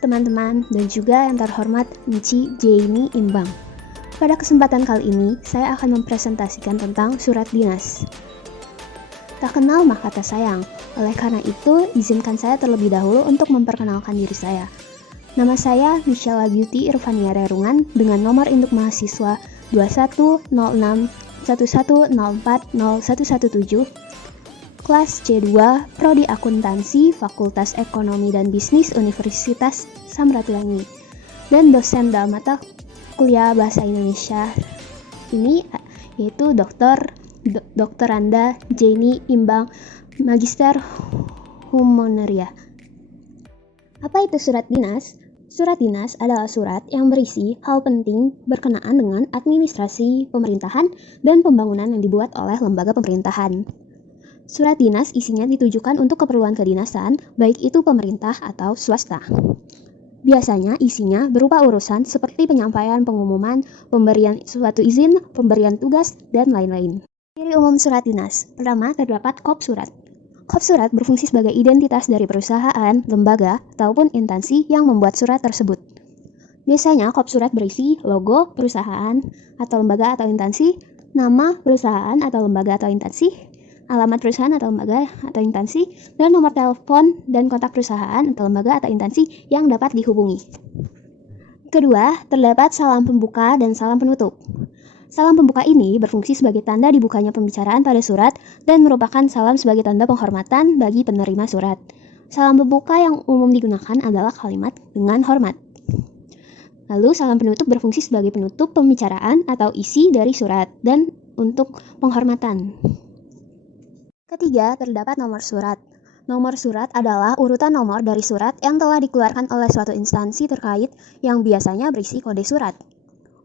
teman-teman, dan juga yang terhormat Enci Jaini Imbang. Pada kesempatan kali ini, saya akan mempresentasikan tentang surat dinas. Tak kenal maka tak sayang, oleh karena itu izinkan saya terlebih dahulu untuk memperkenalkan diri saya. Nama saya Michelle Beauty Irvania Rerungan dengan nomor induk mahasiswa 210611040117, kelas C2, Prodi Akuntansi, Fakultas Ekonomi dan Bisnis Universitas Samratulangi, dan dosen dalam mata kuliah Bahasa Indonesia ini yaitu Dr. Anda Jaini Imbang, Magister Humoneria. Apa itu surat dinas? Surat dinas adalah surat yang berisi hal penting berkenaan dengan administrasi, pemerintahan, dan pembangunan yang dibuat oleh lembaga pemerintahan. Surat dinas isinya ditujukan untuk keperluan kedinasan, baik itu pemerintah atau swasta. Biasanya isinya berupa urusan seperti penyampaian pengumuman, pemberian suatu izin, pemberian tugas, dan lain-lain. Ciri umum surat dinas. Pertama, terdapat kop surat. Kop surat berfungsi sebagai identitas dari perusahaan, lembaga, ataupun instansi yang membuat surat tersebut. Biasanya kop surat berisi logo perusahaan atau lembaga atau instansi, nama perusahaan atau lembaga atau instansi, alamat perusahaan atau lembaga atau instansi, dan nomor telepon dan kontak perusahaan atau lembaga atau instansi yang dapat dihubungi. Kedua, terdapat salam pembuka dan salam penutup. Salam pembuka ini berfungsi sebagai tanda dibukanya pembicaraan pada surat dan merupakan salam sebagai tanda penghormatan bagi penerima surat. Salam pembuka yang umum digunakan adalah kalimat dengan hormat. Lalu salam penutup berfungsi sebagai penutup pembicaraan atau isi dari surat dan untuk penghormatan. Ketiga, terdapat nomor surat. Nomor surat adalah urutan nomor dari surat yang telah dikeluarkan oleh suatu instansi terkait yang biasanya berisi kode surat.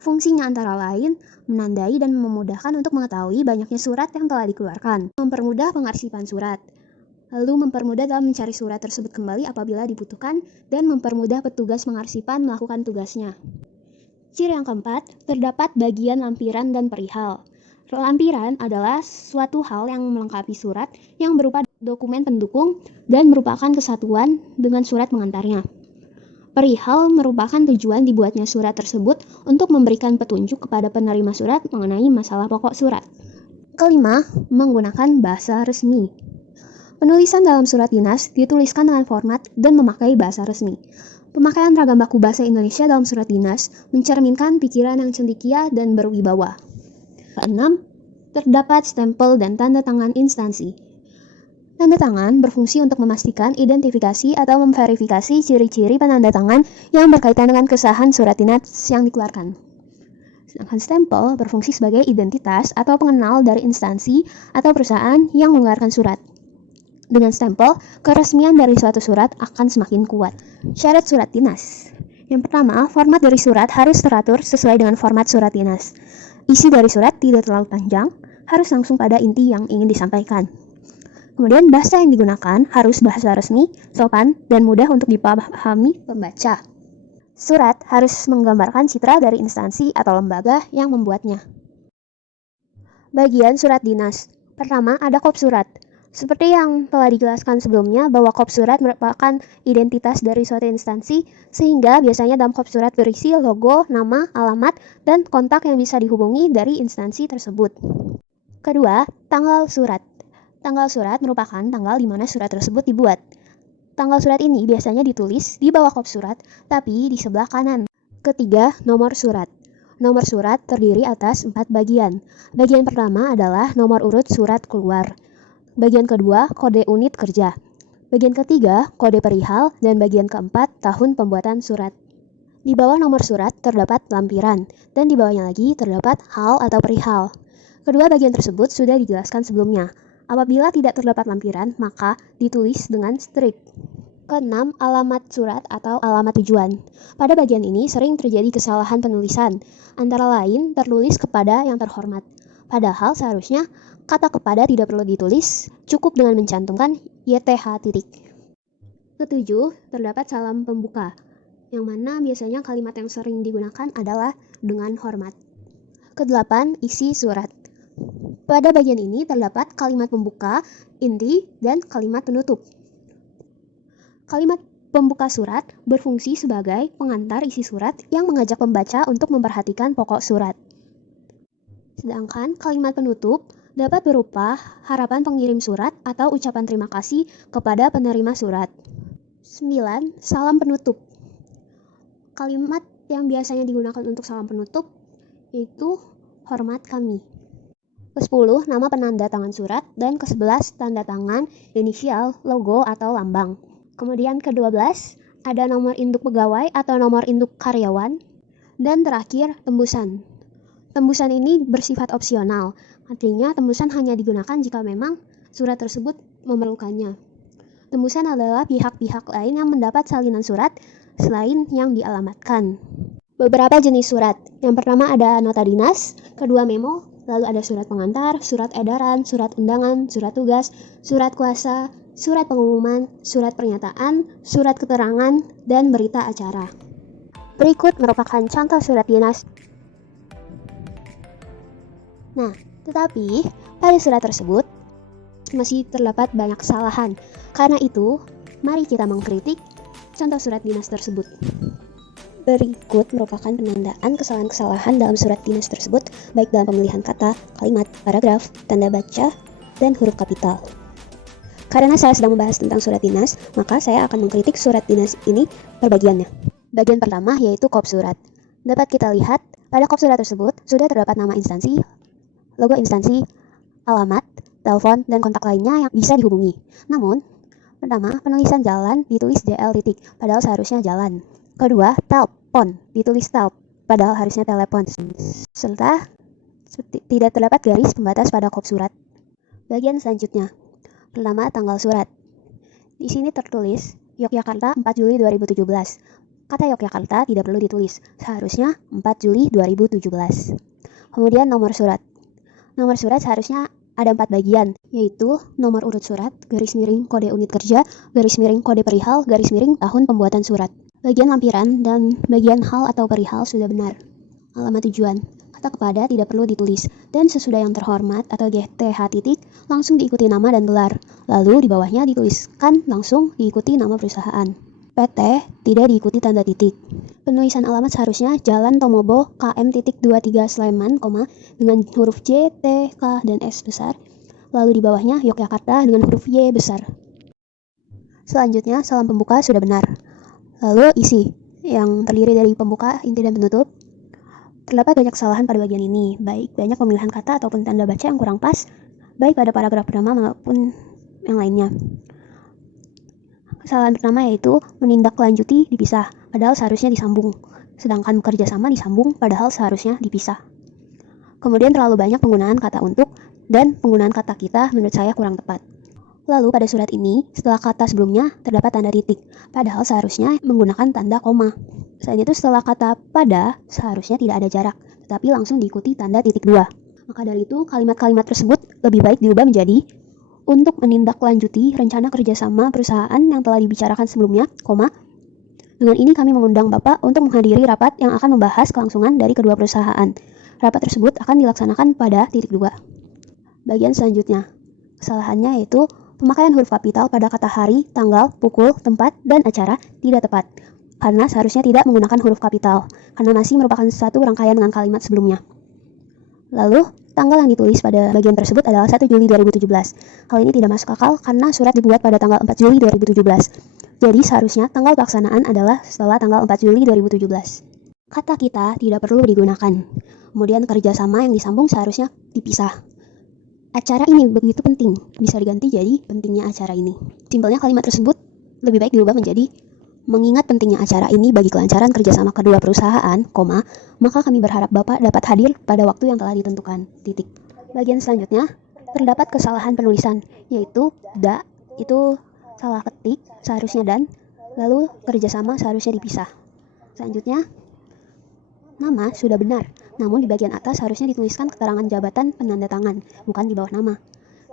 Fungsinya antara lain menandai dan memudahkan untuk mengetahui banyaknya surat yang telah dikeluarkan, mempermudah pengarsipan surat, lalu mempermudah dalam mencari surat tersebut kembali apabila dibutuhkan, dan mempermudah petugas pengarsipan melakukan tugasnya. Ciri yang keempat, terdapat bagian lampiran dan perihal. Lampiran adalah suatu hal yang melengkapi surat yang berupa dokumen pendukung dan merupakan kesatuan dengan surat pengantarnya. Perihal merupakan tujuan dibuatnya surat tersebut untuk memberikan petunjuk kepada penerima surat mengenai masalah pokok surat. Kelima, menggunakan bahasa resmi. Penulisan dalam surat dinas dituliskan dengan format dan memakai bahasa resmi. Pemakaian ragam baku bahasa Indonesia dalam surat dinas mencerminkan pikiran yang cendekia dan berwibawa. Keenam, terdapat stempel dan tanda tangan instansi. Tanda tangan berfungsi untuk memastikan identifikasi atau memverifikasi ciri-ciri penanda tangan yang berkaitan dengan kesahan surat dinas yang dikeluarkan. Sedangkan stempel berfungsi sebagai identitas atau pengenal dari instansi atau perusahaan yang mengeluarkan surat. Dengan stempel, keresmian dari suatu surat akan semakin kuat. Syarat surat dinas. Yang pertama, format dari surat harus teratur sesuai dengan format surat dinas. Isi dari surat tidak terlalu panjang, harus langsung pada inti yang ingin disampaikan. Kemudian bahasa yang digunakan harus bahasa resmi, sopan, dan mudah untuk dipahami pembaca. Surat harus menggambarkan citra dari instansi atau lembaga yang membuatnya. Bagian surat dinas. Pertama, ada kop surat. Seperti yang telah dijelaskan sebelumnya bahwa kop surat merupakan identitas dari suatu instansi, sehingga biasanya dalam kop surat berisi logo, nama, alamat, dan kontak yang bisa dihubungi dari instansi tersebut. Kedua, tanggal surat. Tanggal surat merupakan tanggal di mana surat tersebut dibuat. Tanggal surat ini biasanya ditulis di bawah kop surat, tapi di sebelah kanan. Ketiga, nomor surat. Nomor surat terdiri atas 4 bagian. Bagian pertama adalah nomor urut surat keluar. Bagian kedua, kode unit kerja. Bagian ketiga, kode perihal, dan bagian keempat, tahun pembuatan surat. Di bawah nomor surat terdapat lampiran, dan di bawahnya lagi terdapat hal atau perihal. Kedua bagian tersebut sudah dijelaskan sebelumnya. Apabila tidak terdapat lampiran, maka ditulis dengan strip. Keenam, alamat surat atau alamat tujuan. Pada bagian ini sering terjadi kesalahan penulisan, antara lain tertulis kepada yang terhormat. Padahal seharusnya kata kepada tidak perlu ditulis, cukup dengan mencantumkan YTH titik. Ketujuh, terdapat salam pembuka, yang mana biasanya kalimat yang sering digunakan adalah dengan hormat. Kedelapan, isi surat. Pada bagian ini terdapat kalimat pembuka, inti, dan kalimat penutup. Kalimat Pembuka surat berfungsi sebagai pengantar isi surat yang mengajak pembaca untuk memperhatikan pokok surat. Sedangkan kalimat penutup dapat berupa harapan pengirim surat atau ucapan terima kasih kepada penerima surat. 9. Salam penutup. Kalimat yang biasanya digunakan untuk salam penutup yaitu hormat kami. Ke-10, nama penanda tangan surat, dan ke-11, tanda tangan, inisial, logo, atau lambang. Kemudian ke-12, ada nomor induk pegawai atau nomor induk karyawan. Dan terakhir, tembusan. Tembusan ini bersifat opsional, artinya tembusan hanya digunakan jika memang surat tersebut memerlukannya. Tembusan adalah pihak-pihak lain yang mendapat salinan surat selain yang dialamatkan. Beberapa jenis surat. Yang pertama ada nota dinas, kedua memo, lalu ada surat pengantar, surat edaran, surat undangan, surat tugas, surat kuasa, surat pengumuman, surat pernyataan, surat keterangan, dan berita acara. Berikut merupakan contoh surat dinas. Nah, tetapi pada surat tersebut masih terdapat banyak kesalahan. Karena itu, mari kita mengkritik contoh surat dinas tersebut. Berikut merupakan penandaan kesalahan-kesalahan dalam surat dinas tersebut, baik dalam pemilihan kata, kalimat, paragraf, tanda baca, dan huruf kapital. Karena saya sedang membahas tentang surat dinas, maka saya akan mengkritik surat dinas ini per bagiannya. Bagian pertama yaitu kop surat. Dapat kita lihat, pada kop surat tersebut sudah terdapat nama instansi, logo instansi, alamat, telepon, dan kontak lainnya yang bisa dihubungi. Namun, pertama, penulisan jalan ditulis JL titik, padahal seharusnya jalan. Kedua, telepon ditulis tel, padahal harusnya telepon. Serta tidak terdapat garis pembatas pada kop surat. Bagian selanjutnya, pertama tanggal surat. Di sini tertulis Yogyakarta 4 Juli 2017. Kata Yogyakarta tidak perlu ditulis, seharusnya 4 Juli 2017. Kemudian nomor surat. Nomor surat seharusnya ada 4 bagian, yaitu nomor urut surat, garis miring kode unit kerja, garis miring kode perihal, garis miring tahun pembuatan surat. Bagian lampiran dan bagian hal atau perihal sudah benar. Alamat tujuan. Kata kepada tidak perlu ditulis, dan sesudah yang terhormat atau GTH titik langsung diikuti nama dan gelar. Lalu di bawahnya dituliskan langsung diikuti nama perusahaan. PT tidak diikuti tanda titik. Penulisan alamat seharusnya Jalan Tomobo KM titik 23 Sleman, dengan huruf J, T, K, dan S besar. Lalu di bawahnya Yogyakarta dengan huruf Y besar. Selanjutnya salam pembuka sudah benar. Lalu isi, yang terdiri dari pembuka, inti, dan penutup. Terdapat banyak kesalahan pada bagian ini, baik banyak pemilihan kata ataupun tanda baca yang kurang pas, baik pada paragraf pertama maupun yang lainnya. Kesalahan pertama yaitu menindaklanjuti dipisah, padahal seharusnya disambung. Sedangkan bekerja sama disambung, padahal seharusnya dipisah. Kemudian terlalu banyak penggunaan kata untuk, dan penggunaan kata kita menurut saya kurang tepat. Lalu pada surat ini, setelah kata sebelumnya terdapat tanda titik, padahal seharusnya menggunakan tanda koma. Selain itu setelah kata pada, seharusnya tidak ada jarak, tetapi langsung diikuti tanda titik 2. Maka dari itu, kalimat-kalimat tersebut lebih baik diubah menjadi untuk menindaklanjuti rencana kerjasama perusahaan yang telah dibicarakan sebelumnya, dengan ini kami mengundang Bapak untuk menghadiri rapat yang akan membahas kelangsungan dari kedua perusahaan. Rapat tersebut akan dilaksanakan pada titik 2. Bagian selanjutnya, kesalahannya yaitu pemakaian huruf kapital pada kata hari, tanggal, pukul, tempat, dan acara tidak tepat, karena seharusnya tidak menggunakan huruf kapital, karena masih merupakan satu rangkaian dengan kalimat sebelumnya. Lalu, tanggal yang ditulis pada bagian tersebut adalah 1 Juli 2017. Hal ini tidak masuk akal karena surat dibuat pada tanggal 4 Juli 2017. Jadi seharusnya tanggal pelaksanaan adalah setelah tanggal 4 Juli 2017. Kata kita tidak perlu digunakan. Kemudian kerjasama yang disambung seharusnya dipisah. Acara ini begitu penting, bisa diganti jadi pentingnya acara ini. Simpelnya kalimat tersebut lebih baik diubah menjadi mengingat pentingnya acara ini bagi kelancaran kerjasama kedua perusahaan, maka kami berharap Bapak dapat hadir pada waktu yang telah ditentukan. Titik. Bagian selanjutnya, terdapat kesalahan penulisan, yaitu da, itu salah ketik, seharusnya dan, lalu kerjasama seharusnya dipisah. Selanjutnya, nama sudah benar, namun di bagian atas harusnya dituliskan keterangan jabatan penanda tangan, bukan di bawah nama.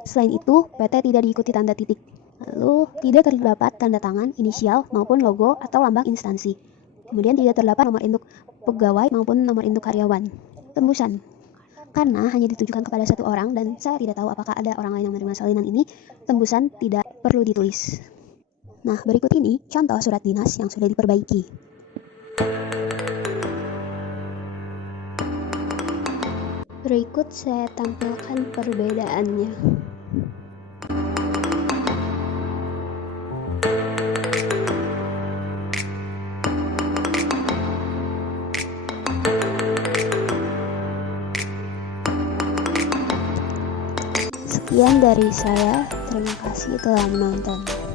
Selain itu, PT tidak diikuti tanda titik. Lalu, tidak terdapat tanda tangan, inisial, maupun logo atau lambang instansi. Kemudian tidak terdapat nomor induk pegawai maupun nomor induk karyawan. Tembusan. Karena hanya ditujukan kepada satu orang dan saya tidak tahu apakah ada orang lain yang menerima salinan ini, tembusan tidak perlu ditulis. Nah, berikut ini contoh surat dinas yang sudah diperbaiki. Berikut saya tampilkan perbedaannya. Sekian dari saya, terima kasih telah menonton.